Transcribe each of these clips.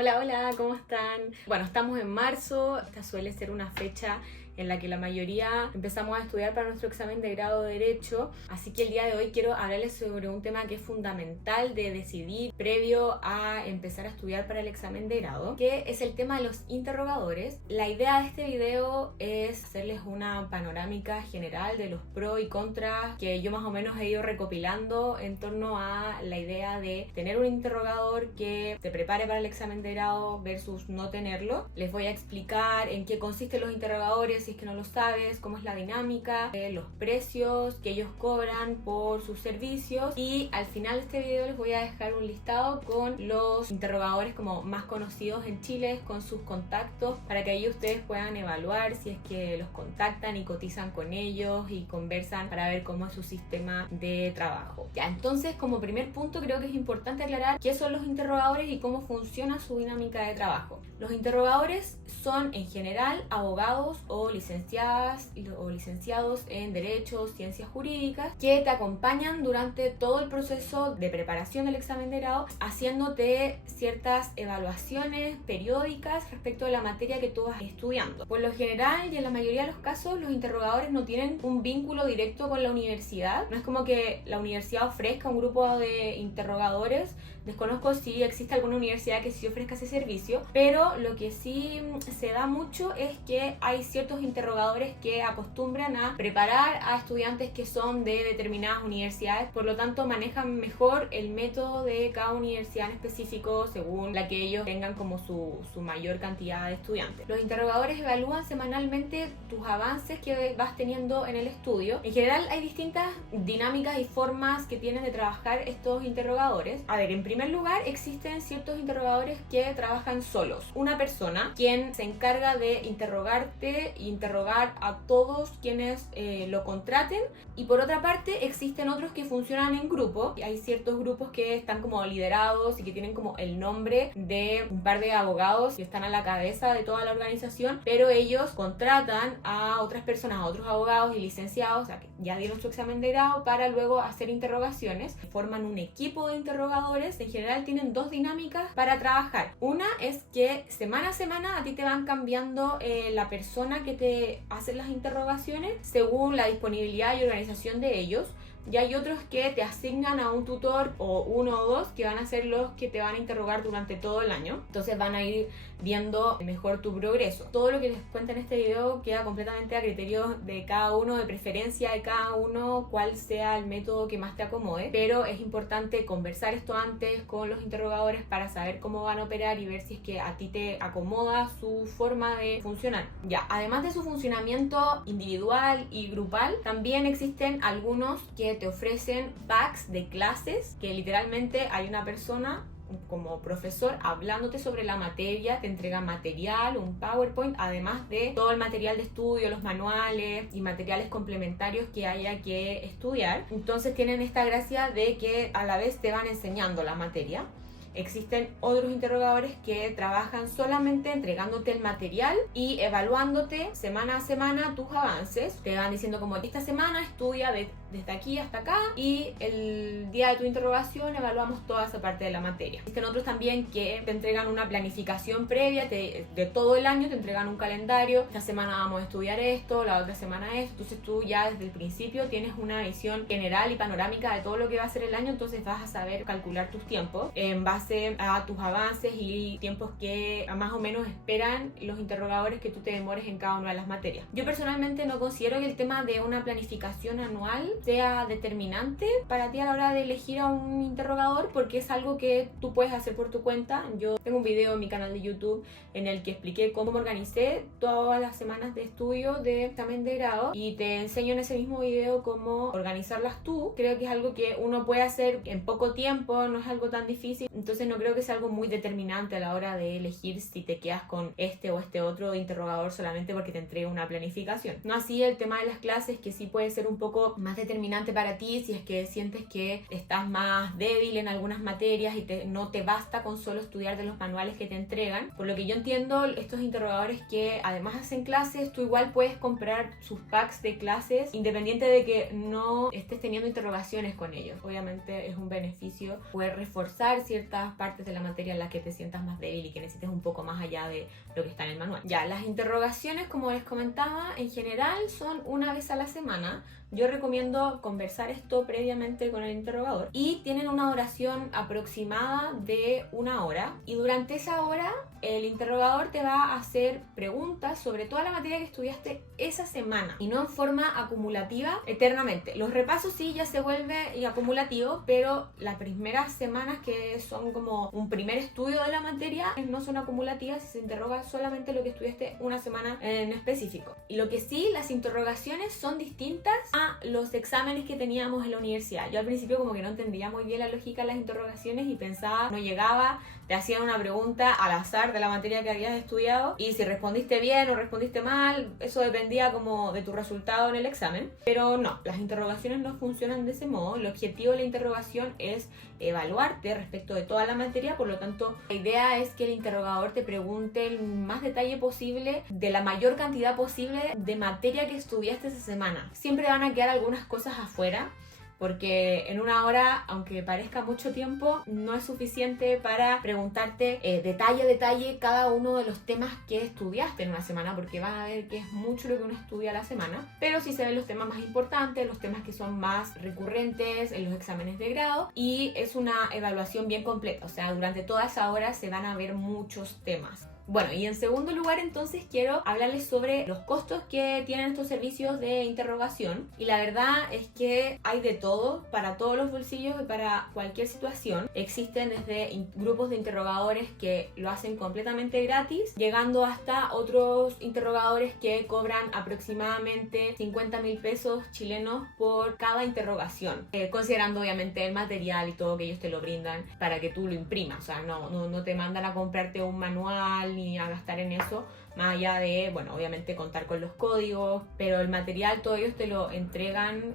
Hola, hola, ¿cómo están? Bueno, estamos en marzo, esta suele ser una fecha en la que la mayoría empezamos a estudiar para nuestro examen de grado de Derecho, así que el día de hoy quiero hablarles sobre un tema que es fundamental de decidir previo a empezar a estudiar para el examen de grado, que es el tema de los interrogadores. La idea de este video es hacerles una panorámica general de los pros y contras que yo más o menos he ido recopilando en torno a la idea de tener un interrogador que te prepare para el examen de grado versus no tenerlo. Les voy a explicar en qué consisten los interrogadores, si es que no lo sabes, cómo es la dinámica, los precios que ellos cobran por sus servicios, y al final de este video les voy a dejar un listado con los interrogadores como más conocidos en Chile, con sus contactos, para que ahí ustedes puedan evaluar si es que los contactan y cotizan con ellos y conversan para ver cómo es su sistema de trabajo. Ya, entonces, como primer punto, creo que es importante aclarar qué son los interrogadores y cómo funciona su dinámica de trabajo. Los interrogadores son en general abogados o licenciadas o licenciados en Derecho, Ciencias Jurídicas, que te acompañan durante todo el proceso de preparación del examen de grado, haciéndote ciertas evaluaciones periódicas respecto de la materia que tú vas estudiando. Por lo general y en la mayoría de los casos, los interrogadores no tienen un vínculo directo con la universidad. No es como que la universidad ofrezca un grupo de interrogadores. Desconozco si existe alguna universidad que sí ofrezca ese servicio, pero lo que sí se da mucho es que hay ciertos interrogadores que acostumbran a preparar a estudiantes que son de determinadas universidades, por lo tanto manejan mejor el método de cada universidad en específico según la que ellos tengan como su mayor cantidad de estudiantes. Los interrogadores evalúan semanalmente tus avances que vas teniendo en el estudio. En general hay distintas dinámicas y formas que tienen de trabajar estos interrogadores. A ver, en primer lugar, existen ciertos interrogadores que trabajan solos. Una persona quien se encarga de interrogarte e interrogar a todos quienes lo contraten, y por otra parte existen otros que funcionan en grupo. Hay ciertos grupos que están como liderados y que tienen como el nombre de un par de abogados que están a la cabeza de toda la organización, pero ellos contratan a otras personas, a otros abogados y licenciados, o sea, que ya dieron su examen de grado, para luego hacer interrogaciones. Forman un equipo de interrogadores. En general tienen dos dinámicas para trabajar. Una es que semana a semana a ti te van cambiando la persona que te hace las interrogaciones según la disponibilidad y organización de ellos. Y hay otros que te asignan a un tutor o uno o dos que van a ser los que te van a interrogar durante todo el año. Entonces van a ir viendo mejor tu progreso. Todo lo que les cuento en este video queda completamente a criterio de cada uno, de preferencia de cada uno, cuál sea el método que más te acomode. Pero es importante conversar esto antes con los interrogadores para saber cómo van a operar y ver si es que a ti te acomoda su forma de funcionar. Ya, además de su funcionamiento individual y grupal, también existen algunos que te ofrecen packs de clases, que literalmente hay una persona como profesor hablándote sobre la materia, te entrega material, un PowerPoint, además de todo el material de estudio, los manuales y materiales complementarios que haya que estudiar. Entonces tienen esta gracia de que a la vez te van enseñando la materia. Existen otros interrogadores que trabajan solamente entregándote el material y evaluándote semana a semana tus avances. Te van diciendo como esta semana estudia desde aquí hasta acá, y el día de tu interrogación evaluamos toda esa parte de la materia. Existen otros también que te entregan una planificación previa de todo el año, te entregan un calendario. Esta semana vamos a estudiar esto, la otra semana esto. Entonces tú ya desde el principio tienes una visión general y panorámica de todo lo que va a ser el año, entonces vas a saber calcular tus tiempos en base a tus avances y tiempos que más o menos esperan los interrogadores que tú te demores en cada una de las materias. Yo personalmente no considero que el tema de una planificación anual sea determinante para ti a la hora de elegir a un interrogador, porque es algo que tú puedes hacer por tu cuenta. Yo tengo un video en mi canal de YouTube en el que expliqué cómo me organicé todas las semanas de estudio de examen de grado, y te enseño en ese mismo video cómo organizarlas tú. Creo que es algo que uno puede hacer en poco tiempo, no es algo tan difícil, entonces no creo que sea algo muy determinante a la hora de elegir si te quedas con este o este otro interrogador solamente porque te entrega una planificación. No así el tema de las clases, que sí puede ser un poco más determinante determinante para ti, si es que sientes que estás más débil en algunas materias y no te basta con solo estudiar de los manuales que te entregan. Por lo que yo entiendo, estos interrogadores que además hacen clases, tú igual puedes comprar sus packs de clases independiente de que no estés teniendo interrogaciones con ellos. Obviamente es un beneficio poder reforzar ciertas partes de la materia en las que te sientas más débil y que necesites un poco más allá de lo que está en el manual. Ya, las interrogaciones, como les comentaba, en general son una vez a la semana. Yo recomiendo conversar esto previamente con el interrogador y tienen una duración aproximada de 1 hora, y durante esa hora el interrogador te va a hacer preguntas sobre toda la materia que estudiaste esa semana y no en forma acumulativa eternamente. Los repasos sí ya se vuelve acumulativo, pero las primeras semanas, que son como un primer estudio de la materia, no son acumulativas y se interroga solamente lo que estudiaste una semana en específico. Y lo que sí, las interrogaciones son distintas a los exámenes que teníamos en la universidad. Yo al principio como que no entendía muy bien la lógica de las interrogaciones y pensaba, no llegaba, te hacían una pregunta al azar de la materia que habías estudiado y si respondiste bien o respondiste mal, eso dependía como de tu resultado en el examen. Pero no, las interrogaciones no funcionan de ese modo. El objetivo de la interrogación es evaluarte respecto de toda la materia, por lo tanto la idea es que el interrogador te pregunte el más detalle posible de la mayor cantidad posible de materia que estudiaste esa semana. Siempre van a quedar algunas cosas afuera, porque en 1 hora, aunque parezca mucho tiempo, no es suficiente para preguntarte detalle a detalle cada uno de los temas que estudiaste en una semana, porque vas a ver que es mucho lo que uno estudia a la semana. Pero sí se ven los temas más importantes, los temas que son más recurrentes en los exámenes de grado, y es una evaluación bien completa, o sea, durante toda esa hora se van a ver muchos temas. Bueno, y en segundo lugar entonces quiero hablarles sobre los costos que tienen estos servicios de interrogación. Y la verdad es que hay de todo, para todos los bolsillos y para cualquier situación. Existen desde grupos de interrogadores que lo hacen completamente gratis, llegando hasta otros interrogadores que cobran aproximadamente 50.000 pesos chilenos por cada interrogación, considerando obviamente el material y todo que ellos te lo brindan para que tú lo imprimas. O sea, no te mandan a comprarte un manual ni a gastar en eso, más allá de, bueno, obviamente contar con los códigos, pero el material todo ellos te lo entregan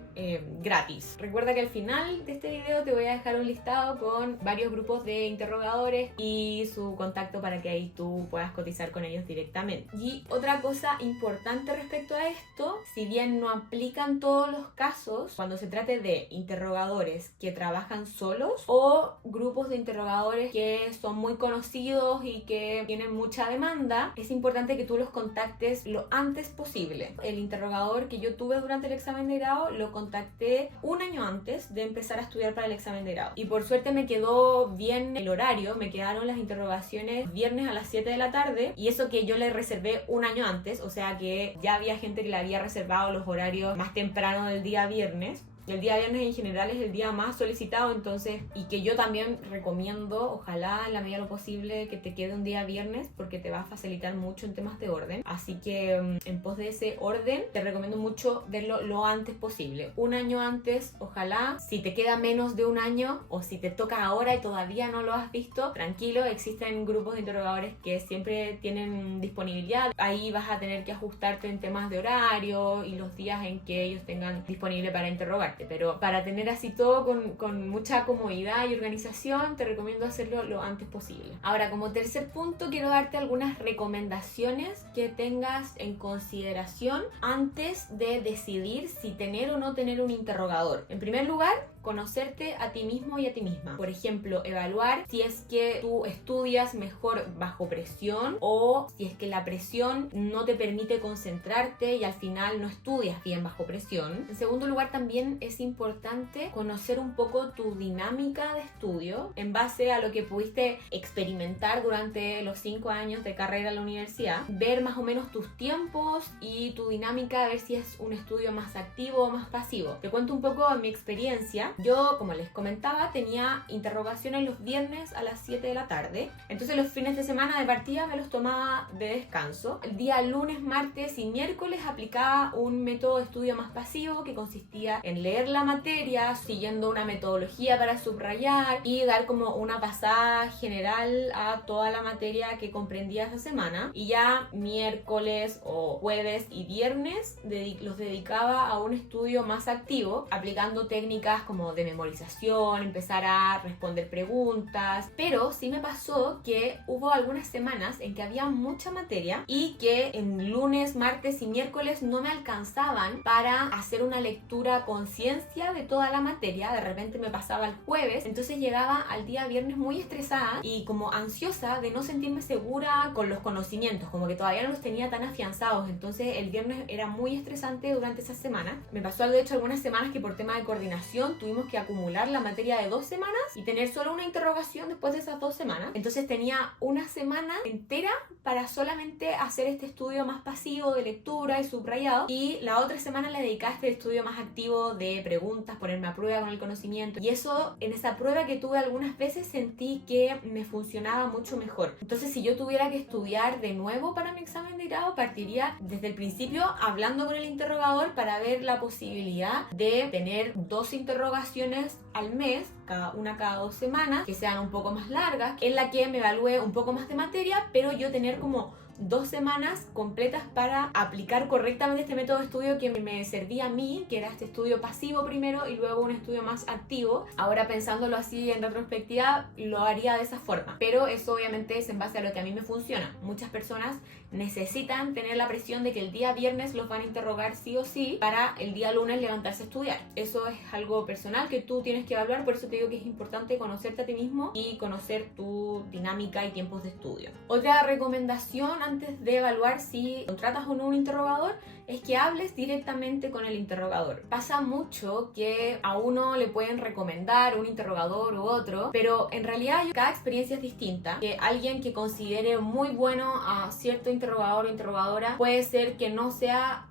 gratis. Recuerda que al final de este video te voy a dejar un listado con varios grupos de interrogadores y su contacto para que ahí tú puedas cotizar con ellos directamente. Y otra cosa importante respecto a esto, si bien no aplican todos los casos, cuando se trate de interrogadores que trabajan solos o grupos de interrogadores que son muy conocidos y que tienen mucha demanda, es importante que tú los contactes lo antes posible. El interrogador que yo tuve durante el examen de grado lo contacté 1 año antes de empezar a estudiar para el examen de grado, y por suerte me quedó bien el horario. Me quedaron las interrogaciones viernes a las 7 de la tarde, y eso que yo le reservé 1 año antes, o sea que ya había gente que le había reservado los horarios más temprano del día viernes. El día viernes en general es el día más solicitado, entonces, y que yo también recomiendo, ojalá en la medida de lo posible, que te quede un día viernes, porque te va a facilitar mucho en temas de orden. Así que en pos de ese orden te recomiendo mucho verlo lo antes posible, 1 año antes, ojalá. Si te queda menos de 1 año o si te toca ahora y todavía no lo has visto, tranquilo, existen grupos de interrogadores que siempre tienen disponibilidad. Ahí vas a tener que ajustarte en temas de horario y los días en que ellos tengan disponible para interrogar. Pero para tener así todo con mucha comodidad y organización, te recomiendo hacerlo lo antes posible. Ahora, como tercer punto, quiero darte algunas recomendaciones que tengas en consideración antes de decidir si tener o no tener un interrogador. En primer lugar, conocerte a ti mismo y a ti misma. Por ejemplo, evaluar si es que tú estudias mejor bajo presión o si es que la presión no te permite concentrarte y al final no estudias bien bajo presión. En segundo lugar, también es importante conocer un poco tu dinámica de estudio en base a lo que pudiste experimentar durante los 5 años de carrera en la universidad. Ver más o menos tus tiempos y tu dinámica, a ver si es un estudio más activo o más pasivo. Te cuento un poco de mi experiencia. Yo, como les comentaba, tenía interrogaciones los viernes a las 7 de la tarde. Entonces los fines de semana de partida me los tomaba de descanso. El día lunes, martes y miércoles aplicaba un método de estudio más pasivo que consistía en leer la materia siguiendo una metodología para subrayar y dar como una pasada general a toda la materia que comprendía esa semana. Y ya miércoles o jueves y viernes los dedicaba a un estudio más activo, aplicando técnicas como de memorización, empezar a responder preguntas. Pero sí me pasó que hubo algunas semanas en que había mucha materia y que en lunes, martes y miércoles no me alcanzaban para hacer una lectura con conciencia de toda la materia. De repente me pasaba el jueves, entonces llegaba al día viernes muy estresada y como ansiosa de no sentirme segura con los conocimientos, como que todavía no los tenía tan afianzados. Entonces el viernes era muy estresante durante esa semana. Me pasó de hecho algunas semanas que por tema de coordinación tuvimos que acumular la materia de 2 semanas y tener solo una interrogación después de esas 2 semanas. Entonces tenía una semana entera para solamente hacer este estudio más pasivo de lectura y subrayado, y la otra semana le dedicaba a este estudio más activo de preguntas, ponerme a prueba con el conocimiento. Y eso, en esa prueba que tuve algunas veces, sentí que me funcionaba mucho mejor. Entonces, si yo tuviera que estudiar de nuevo para mi examen de grado, partiría desde el principio hablando con el interrogador para ver la posibilidad de tener 2 interrogaciones al mes, una cada 2 semanas, que sean un poco más largas, en la que me evalúe un poco más de materia, pero yo tener como 2 semanas completas para aplicar correctamente este método de estudio que me servía a mí, que era este estudio pasivo primero y luego un estudio más activo. Ahora pensándolo así en retrospectiva, lo haría de esa forma, pero eso obviamente es en base a lo que a mí me funciona. Muchas personas necesitan tener la presión de que el día viernes los van a interrogar sí o sí para el día lunes levantarse a estudiar. Eso es algo personal que tú tienes que evaluar, por eso te digo que es importante conocerte a ti mismo y conocer tu dinámica y tiempos de estudio. Otra recomendación antes de evaluar si contratas o no un interrogador es que hables directamente con el interrogador. Pasa mucho que a uno le pueden recomendar un interrogador u otro, pero en realidad cada experiencia es distinta. Que alguien que considere muy bueno a cierto interrogador o interrogadora puede ser que no sea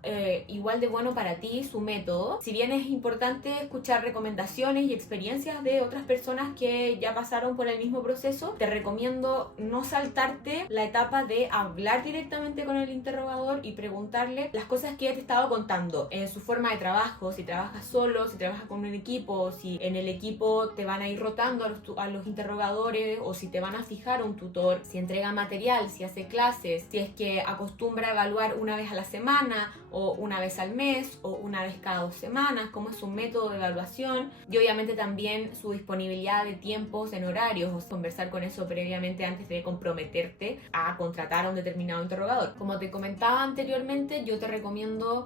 igual de bueno para ti su método. Si bien es importante escuchar recomendaciones y experiencias de otras personas que ya pasaron por el mismo proceso, te recomiendo no saltarte la etapa de hablar directamente con el interrogador y preguntarle las cosas que te he estado contando, en su forma de trabajo, si trabajas solo, si trabajas con un equipo, si en el equipo te van a ir rotando a los interrogadores o si te van a fijar un tutor, si entrega material, si hace clases, si es que acostumbra a evaluar una vez a la semana o una vez al mes o una vez cada 2 semanas, cómo es su método de evaluación y obviamente también su disponibilidad de tiempos en horarios, o conversar con eso previamente antes de comprometerte a contratar a un determinado interrogador. Como te comentaba anteriormente, yo te recomiendo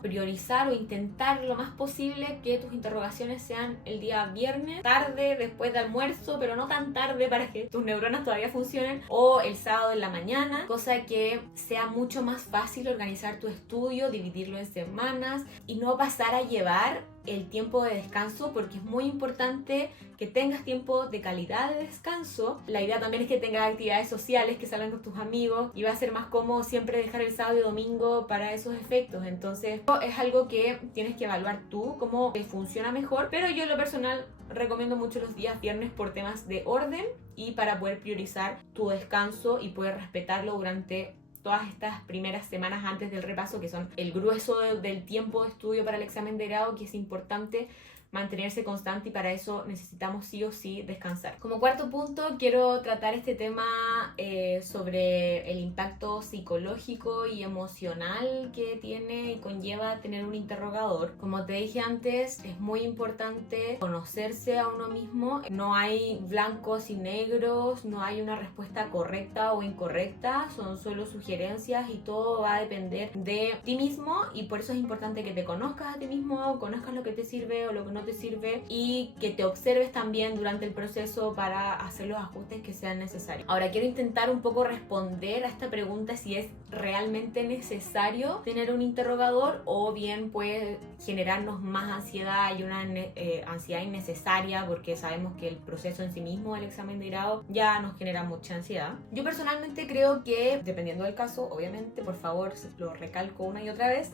priorizar o intentar lo más posible que tus interrogaciones sean el día viernes, tarde, después de almuerzo, pero no tan tarde para que tus neuronas todavía funcionen, o el sábado en la mañana, cosa que sea mucho más fácil organizar tu estudio, dividirlo en semanas y no pasar a llevar el tiempo de descanso, porque es muy importante que tengas tiempo de calidad de descanso. La idea también es que tengas actividades sociales, que salgan con tus amigos, y va a ser más cómodo siempre dejar el sábado y domingo para esos efectos. Entonces es algo que tienes que evaluar tú, cómo te funciona mejor, pero yo en lo personal recomiendo mucho los días viernes por temas de orden y para poder priorizar tu descanso y poder respetarlo durante todas estas primeras semanas antes del repaso, que son el grueso del tiempo de estudio para el examen de grado, que es importante mantenerse constante y para eso necesitamos sí o sí descansar. Como cuarto punto quiero tratar este tema sobre el impacto psicológico y emocional que tiene y conlleva tener un interrogador. Como te dije antes, es muy importante conocerse a uno mismo. No hay blancos y negros, no hay una respuesta correcta o incorrecta, son solo sugerencias y todo va a depender de ti mismo, y por eso es importante que te conozcas a ti mismo, conozcas lo que te sirve o lo que no te sirve y que te observes también durante el proceso para hacer los ajustes que sean necesarios. Ahora quiero intentar un poco responder a esta pregunta si es realmente necesario tener un interrogador o bien puede generarnos más ansiedad y una ansiedad innecesaria, porque sabemos que el proceso en sí mismo del examen de grado ya nos genera mucha ansiedad. Yo personalmente creo que, dependiendo del caso, obviamente, por favor, lo recalco una y otra vez,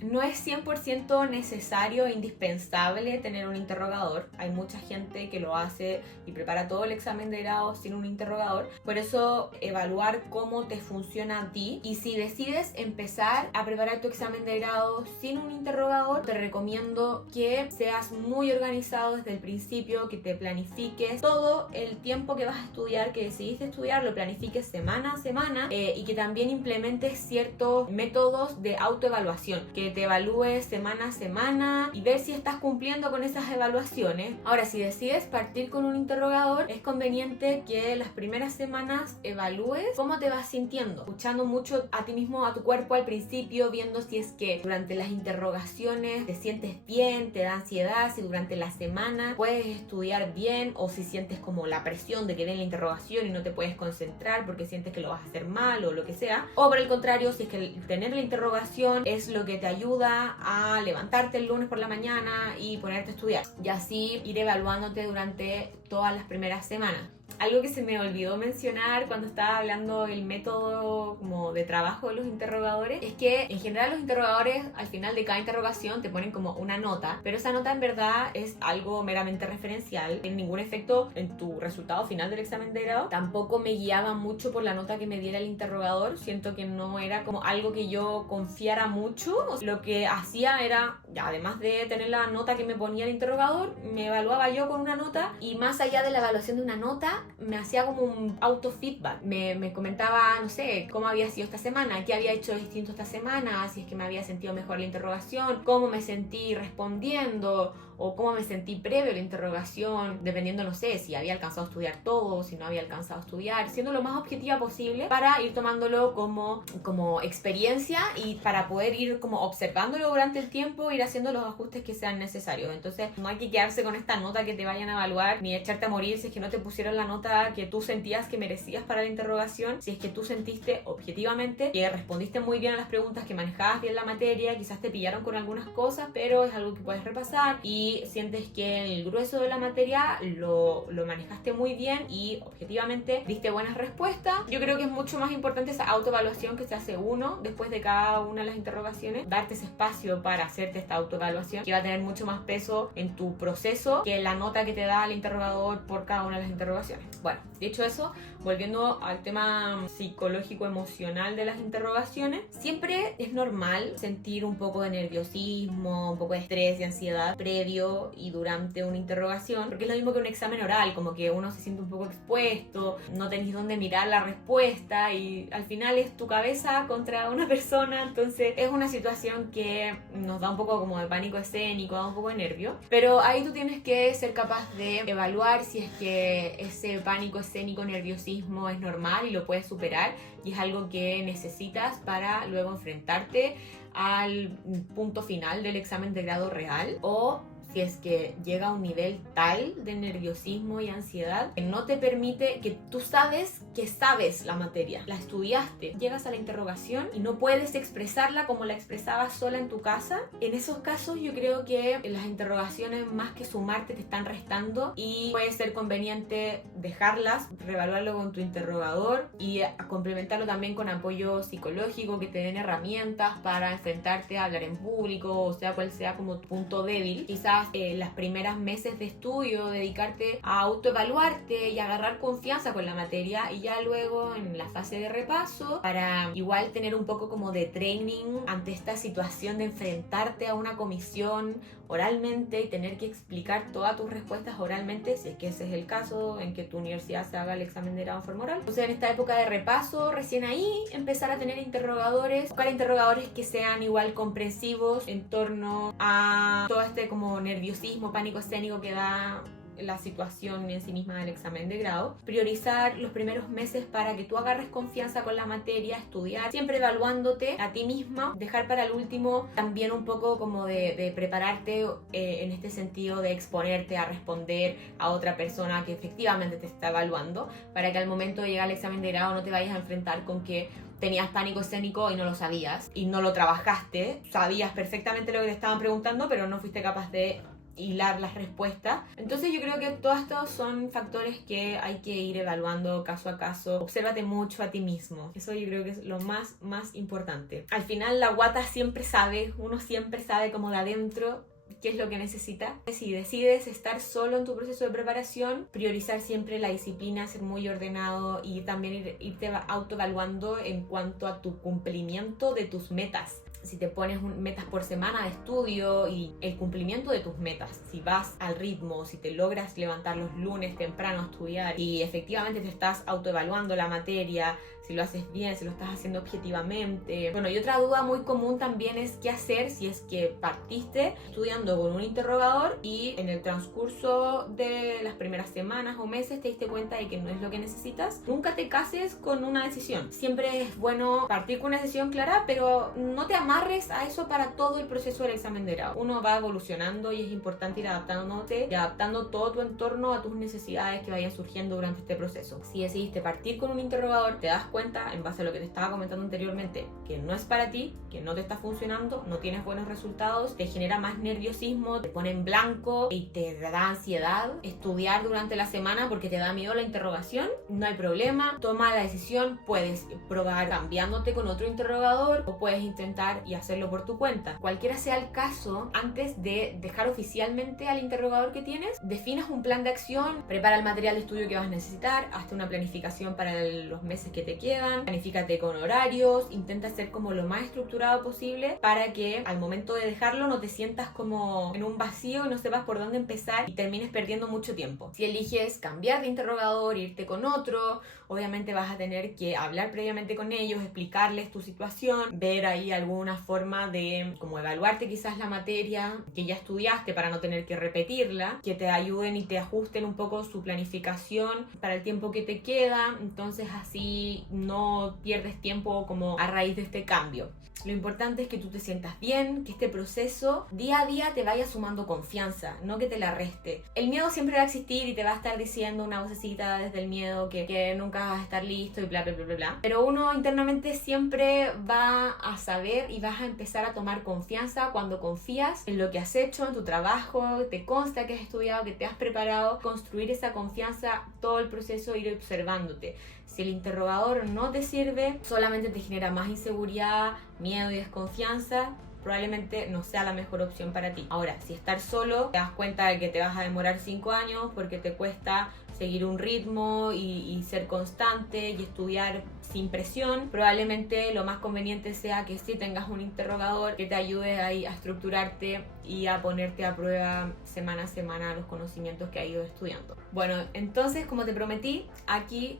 no es 100% necesario e indispensable suele tener un interrogador. Hay mucha gente que lo hace y prepara todo el examen de grado sin un interrogador. Por eso, evaluar cómo te funciona a ti. Y si decides empezar a preparar tu examen de grado sin un interrogador, te recomiendo que seas muy organizado desde el principio, que te planifiques todo el tiempo que vas a estudiar, que decidiste estudiar, lo planifiques semana a semana, y que también implementes ciertos métodos de autoevaluación, que te evalúes semana a semana y ver si estás cumpliendo con esas evaluaciones. Ahora, si decides partir con un interrogador, es conveniente que las primeras semanas evalúes cómo te vas sintiendo, escuchando mucho a ti mismo, a tu cuerpo al principio, viendo si es que durante las interrogaciones te sientes bien, te da ansiedad, si durante la semana puedes estudiar bien o si sientes como la presión de que den la interrogación y no te puedes concentrar porque sientes que lo vas a hacer mal o lo que sea. O por el contrario, si es que el tener la interrogación es lo que te ayuda a levantarte el lunes por la mañana y ponerte a estudiar. Y así ir evaluándote durante todas las primeras semanas. Algo que se me olvidó mencionar cuando estaba hablando del método como de trabajo de los interrogadores es que en general los interrogadores al final de cada interrogación te ponen como una nota, pero esa nota en verdad es algo meramente referencial, no tiene ningún efecto en tu resultado final del examen de grado. Tampoco me guiaba mucho por la nota que me diera el interrogador, siento que no era como algo que yo confiara mucho. Lo que hacía era, además de tener la nota que me ponía el interrogador, me evaluaba yo con una nota y más allá de la evaluación de una nota, me hacía como un autofeedback. Me comentaba, no sé, cómo había sido esta semana, qué había hecho distinto esta semana, si es que me había sentido mejor la interrogación, cómo me sentí respondiendo o cómo me sentí previo a la interrogación, dependiendo, no sé, si había alcanzado a estudiar todo, si no había alcanzado a estudiar, siendo lo más objetiva posible para ir tomándolo como experiencia y para poder ir como observándolo durante el tiempo, ir haciendo los ajustes que sean necesarios. Entonces no hay que quedarse con esta nota que te vayan a evaluar ni echarte a morir si es que no te pusieron la nota que tú sentías que merecías para la interrogación. Si es que tú sentiste objetivamente que respondiste muy bien a las preguntas, que manejabas bien la materia, quizás te pillaron con algunas cosas, pero es algo que puedes repasar y sientes que el grueso de la materia lo manejaste muy bien y objetivamente diste buenas respuestas. Yo creo que es mucho más importante esa autoevaluación que se hace uno después de cada una de las interrogaciones, darte ese espacio para hacerte esta autoevaluación que va a tener mucho más peso en tu proceso que la nota que te da el interrogador por cada una de las interrogaciones. Bueno, dicho eso, volviendo al tema psicológico emocional de las interrogaciones, siempre es normal sentir un poco de nerviosismo, un poco de estrés y ansiedad previo y durante una interrogación, porque es lo mismo que un examen oral, como que uno se siente un poco expuesto, no tenés dónde mirar la respuesta y al final es tu cabeza contra una persona. Entonces es una situación que nos da un poco como de pánico escénico, da un poco de nervio, pero ahí tú tienes que ser capaz de evaluar si es que ese pánico escénico, nerviosismo es normal y lo puedes superar y es algo que necesitas para luego enfrentarte al punto final del examen de grado real, o si es que llega a un nivel tal de nerviosismo y ansiedad que no te permite, que tú sabes que sabes la materia, la estudiaste, llegas a la interrogación y no puedes expresarla como la expresabas sola en tu casa. En esos casos yo creo que las interrogaciones, más que sumarte, te están restando y puede ser conveniente dejarlas, reevaluarlo con tu interrogador y complementarlo también con apoyo psicológico, que te den herramientas para enfrentarte a hablar en público, o sea, cual sea como tu punto débil. Quizás las primeras meses de estudio dedicarte a autoevaluarte y agarrar confianza con la materia, y ya luego en la fase de repaso para igual tener un poco como de training ante esta situación de enfrentarte a una comisión oralmente y tener que explicar todas tus respuestas oralmente, si es que ese es el caso en que tu universidad se haga el examen de grado en forma oral. Entonces en esta época de repaso, recién ahí empezar a tener interrogadores, buscar interrogadores que sean igual comprensivos en torno a todo este como nerviosismo, pánico escénico que da la situación en sí misma del examen de grado. Priorizar los primeros meses para que tú agarres confianza con la materia, estudiar, siempre evaluándote a ti misma, dejar para el último también un poco como de prepararte en este sentido de exponerte a responder a otra persona que efectivamente te está evaluando, para que al momento de llegar al examen de grado no te vayas a enfrentar con que tenías pánico escénico y no lo sabías y no lo trabajaste, sabías perfectamente lo que te estaban preguntando pero no fuiste capaz de hilar las respuestas. Entonces yo creo que todos estos son factores que hay que ir evaluando caso a caso. Obsérvate mucho a ti mismo, eso yo creo que es lo más importante. Al final la guata siempre sabe, uno siempre sabe como de adentro qué es lo que necesitas. Si decides estar solo en tu proceso de preparación, priorizar siempre la disciplina, ser muy ordenado y también irte autoevaluando en cuanto a tu cumplimiento de tus metas. Si te pones metas por semana de estudio y el cumplimiento de tus metas, si vas al ritmo, si te logras levantar los lunes temprano a estudiar y efectivamente te estás autoevaluando la materia, si lo haces bien, si lo estás haciendo objetivamente. Bueno, y otra duda muy común también es qué hacer si es que partiste estudiando con un interrogador y en el transcurso de las primeras semanas o meses te diste cuenta de que no es lo que necesitas. Nunca te cases con una decisión. Siempre es bueno partir con una decisión clara, pero no te amarres a eso para todo el proceso del examen de grado. Uno va evolucionando y es importante ir adaptándote y adaptando todo tu entorno a tus necesidades que vayan surgiendo durante este proceso. Si decidiste partir con un interrogador, te das cuenta, en base a lo que te estaba comentando anteriormente, que no es para ti, que no te está funcionando, no tienes buenos resultados, te genera más nerviosismo, te pone en blanco y te da ansiedad estudiar durante la semana porque te da miedo la interrogación, no hay problema, toma la decisión, puedes probar cambiándote con otro interrogador o puedes intentar y hacerlo por tu cuenta. Cualquiera sea el caso, antes de dejar oficialmente al interrogador que tienes, definas un plan de acción, prepara el material de estudio que vas a necesitar, hazte una planificación para los meses que te quedan, planifícate con horarios, intenta ser como lo más estructurado posible para que al momento de dejarlo no te sientas como en un vacío y no sepas por dónde empezar y termines perdiendo mucho tiempo. Si eliges cambiar de interrogador, irte con otro, obviamente vas a tener que hablar previamente con ellos, explicarles tu situación, ver ahí alguna forma de como evaluarte quizás la materia que ya estudiaste para no tener que repetirla, que te ayuden y te ajusten un poco su planificación para el tiempo que te queda, entonces así no pierdes tiempo como a raíz de este cambio. Lo importante es que tú te sientas bien, que este proceso día a día te vaya sumando confianza, no que te la reste. El miedo siempre va a existir y te va a estar diciendo una vocecita desde el miedo que nunca vas a estar listo y bla bla bla bla bla. Pero uno internamente siempre va a saber y vas a empezar a tomar confianza cuando confías en lo que has hecho, en tu trabajo, te consta que has estudiado, que te has preparado, construir esa confianza, todo el proceso, ir observándote. Si el interrogador no te sirve, solamente te genera más inseguridad, miedo y desconfianza, probablemente no sea la mejor opción para ti. Ahora, si estar solo, te das cuenta de que te vas a demorar 5 años porque te cuesta seguir un ritmo y ser constante y estudiar sin presión, probablemente lo más conveniente sea que sí tengas un interrogador que te ayude ahí a estructurarte y a ponerte a prueba semana a semana los conocimientos que has ido estudiando. Bueno, entonces, como te prometí, aquí,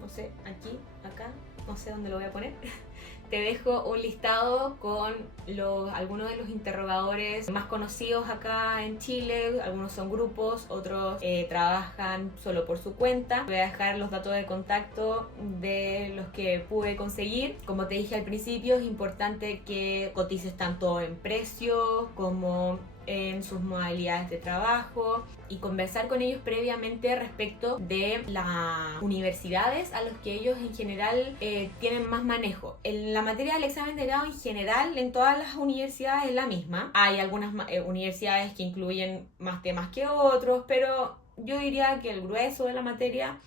no sé, aquí, acá, no sé dónde lo voy a poner. Te dejo un listado con algunos de los interrogadores más conocidos acá en Chile. Algunos son grupos, otros trabajan solo por su cuenta. Voy a dejar los datos de contacto de los que pude conseguir. Como te dije al principio, es importante que cotices tanto en precios como en sus modalidades de trabajo y conversar con ellos previamente respecto de las universidades a los que ellos en general tienen más manejo. En la materia del examen de grado en general en todas las universidades es la misma. Hay algunas universidades que incluyen más temas que otros, pero yo diría que el grueso de la materia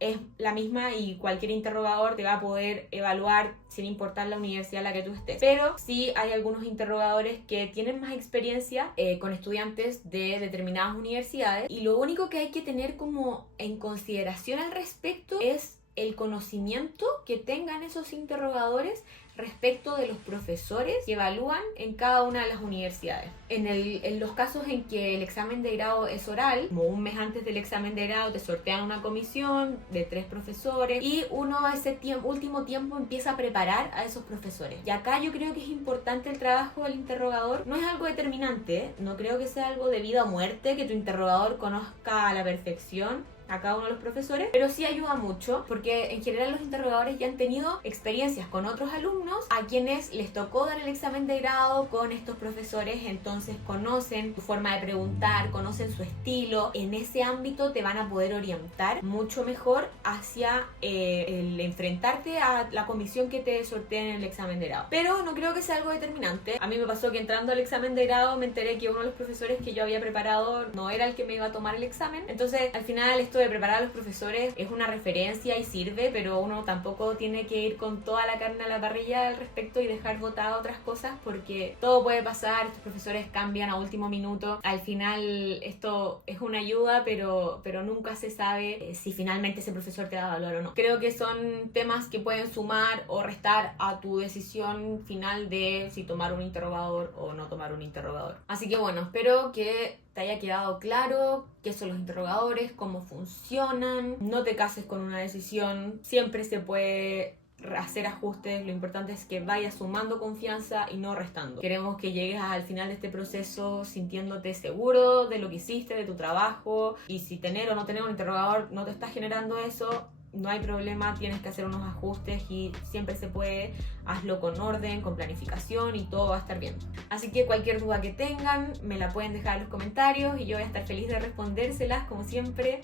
es la misma y cualquier interrogador te va a poder evaluar sin importar la universidad en la que tú estés. Pero sí hay algunos interrogadores que tienen más experiencia con estudiantes de determinadas universidades y lo único que hay que tener como en consideración al respecto es el conocimiento que tengan esos interrogadores respecto de los profesores que evalúan en cada una de las universidades. En los casos en que el examen de grado es oral, como un mes antes del examen de grado te sortean una comisión de 3 profesores y uno a ese último tiempo empieza a preparar a esos profesores. Y acá yo creo que es importante el trabajo del interrogador. No es algo determinante, no creo que sea algo de vida o muerte que tu interrogador conozca a la perfección a cada uno de los profesores, pero sí ayuda mucho porque en general los interrogadores ya han tenido experiencias con otros alumnos a quienes les tocó dar el examen de grado con estos profesores, entonces conocen tu forma de preguntar, conocen su estilo, en ese ámbito te van a poder orientar mucho mejor hacia el enfrentarte a la comisión que te sortea en el examen de grado. Pero no creo que sea algo determinante. A mí me pasó que entrando al examen de grado me enteré que uno de los profesores que yo había preparado no era el que me iba a tomar el examen, entonces al final esto de preparar a los profesores es una referencia y sirve, pero uno tampoco tiene que ir con toda la carne a la parrilla al respecto y dejar botadas otras cosas, porque todo puede pasar, estos profesores cambian a último minuto. Al final esto es una ayuda, pero nunca se sabe si finalmente ese profesor te va a evaluar o no. Creo que son temas que pueden sumar o restar a tu decisión final de si tomar un interrogador o no tomar un interrogador. Así que bueno, espero que te haya quedado claro qué son los interrogadores, cómo funcionan. No te cases con una decisión, siempre se puede hacer ajustes. Lo importante es que vayas sumando confianza y no restando. Queremos que llegues al final de este proceso sintiéndote seguro de lo que hiciste, de tu trabajo, y si tener o no tener un interrogador no te está generando eso, no hay problema, tienes que hacer unos ajustes y siempre se puede. Hazlo con orden, con planificación y todo va a estar bien. Así que cualquier duda que tengan me la pueden dejar en los comentarios y yo voy a estar feliz de respondérselas como siempre.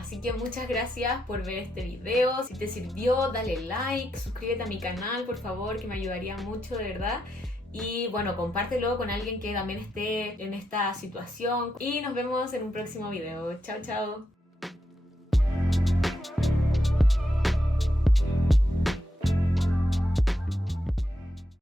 Así que muchas gracias por ver este video. Si te sirvió, dale like, suscríbete a mi canal por favor, que me ayudaría mucho, de verdad. Y bueno, compártelo con alguien que también esté en esta situación. Y nos vemos en un próximo video. Chao, chao.